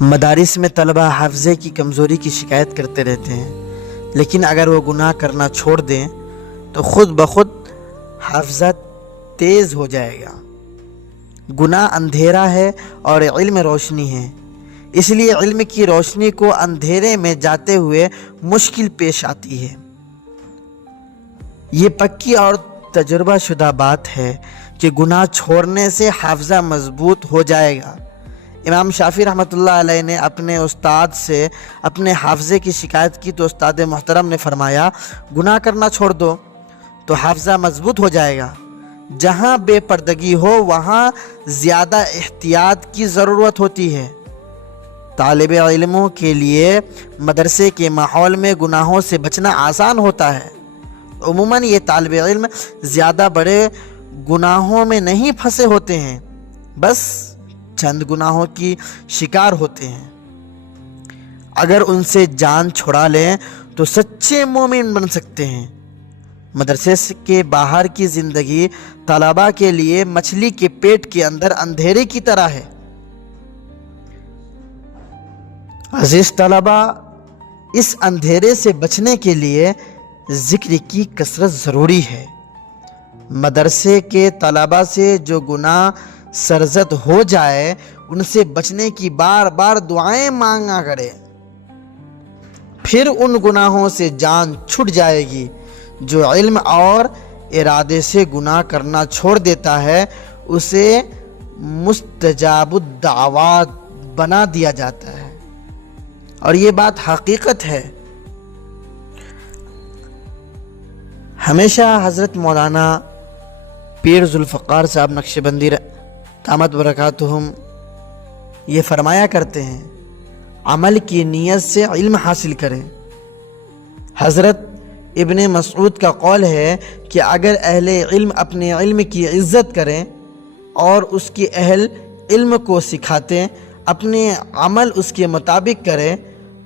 مدارس میں طلبہ حافظے کی کمزوری کی شکایت کرتے رہتے ہیں، لیکن اگر وہ گناہ کرنا چھوڑ دیں تو خود بخود حافظہ تیز ہو جائے گا۔ گناہ اندھیرا ہے اور علم روشنی ہے، اس لیے علم کی روشنی کو اندھیرے میں جاتے ہوئے مشکل پیش آتی ہے۔ یہ پکی اور تجربہ شدہ بات ہے کہ گناہ چھوڑنے سے حافظہ مضبوط ہو جائے گا۔ امام شافعی رحمۃ اللہ علیہ نے اپنے استاد سے اپنے حافظے کی شکایت کی تو استاد محترم نے فرمایا، گناہ کرنا چھوڑ دو تو حافظہ مضبوط ہو جائے گا۔ جہاں بے پردگی ہو وہاں زیادہ احتیاط کی ضرورت ہوتی ہے۔ طالب علموں کے لیے مدرسے کے ماحول میں گناہوں سے بچنا آسان ہوتا ہے۔ عموماً یہ طالب علم زیادہ بڑے گناہوں میں نہیں پھنسے ہوتے ہیں، بس چند گناہوں کی شکار ہوتے ہیں۔ اگر ان سے جان چھڑا لیں تو سچے مومن بن سکتے ہیں۔ مدرسے کے باہر کی زندگی طلباء کے لیے مچھلی کے پیٹ کے اندر اندھیرے کی طرح ہے۔ عزیز طلباء، اس اندھیرے سے بچنے کے لیے ذکر کی کثرت ضروری ہے۔ مدرسے کے طلباء سے جو گناہ سرزد ہو جائے ان سے بچنے کی بار بار دعائیں مانگا کرے، پھر ان گناہوں سے جان چھٹ جائے گی۔ جو علم اور ارادے سے گناہ کرنا چھوڑ دیتا ہے اسے مستجاب الدعوات بنا دیا جاتا ہے، اور یہ بات حقیقت ہے۔ ہمیشہ حضرت مولانا پیر ذوالفقار صاحب نقشبندی دامت برکاتہم یہ فرمایا کرتے ہیں، عمل کی نیت سے علم حاصل کریں۔ حضرت ابن مسعود کا قول ہے کہ اگر اہل علم اپنے علم کی عزت کریں اور اس کی اہل علم کو سکھاتے، اپنے عمل اس کے مطابق کریں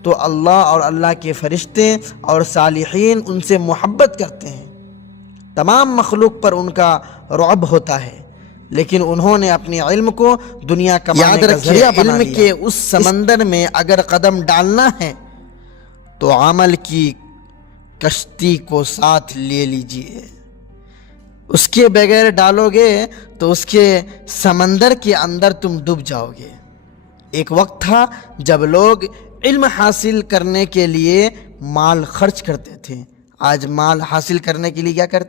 تو اللہ اور اللہ کے فرشتے اور صالحین ان سے محبت کرتے ہیں۔ تمام مخلوق پر ان کا رعب ہوتا ہے، لیکن انہوں نے اپنے علم کو دنیا کمانے کا ذریعہ بنا لیا۔ علم کے اس سمندر میں اگر قدم ڈالنا ہے تو عمل کی کشتی کو ساتھ لے لیجئے۔ اس کے بغیر ڈالو گے تو اس کے سمندر کے اندر تم ڈوب جاؤ گے۔ ایک وقت تھا جب لوگ علم حاصل کرنے کے لیے مال خرچ کرتے تھے، آج مال حاصل کرنے کے لیے کیا کرتے ہیں؟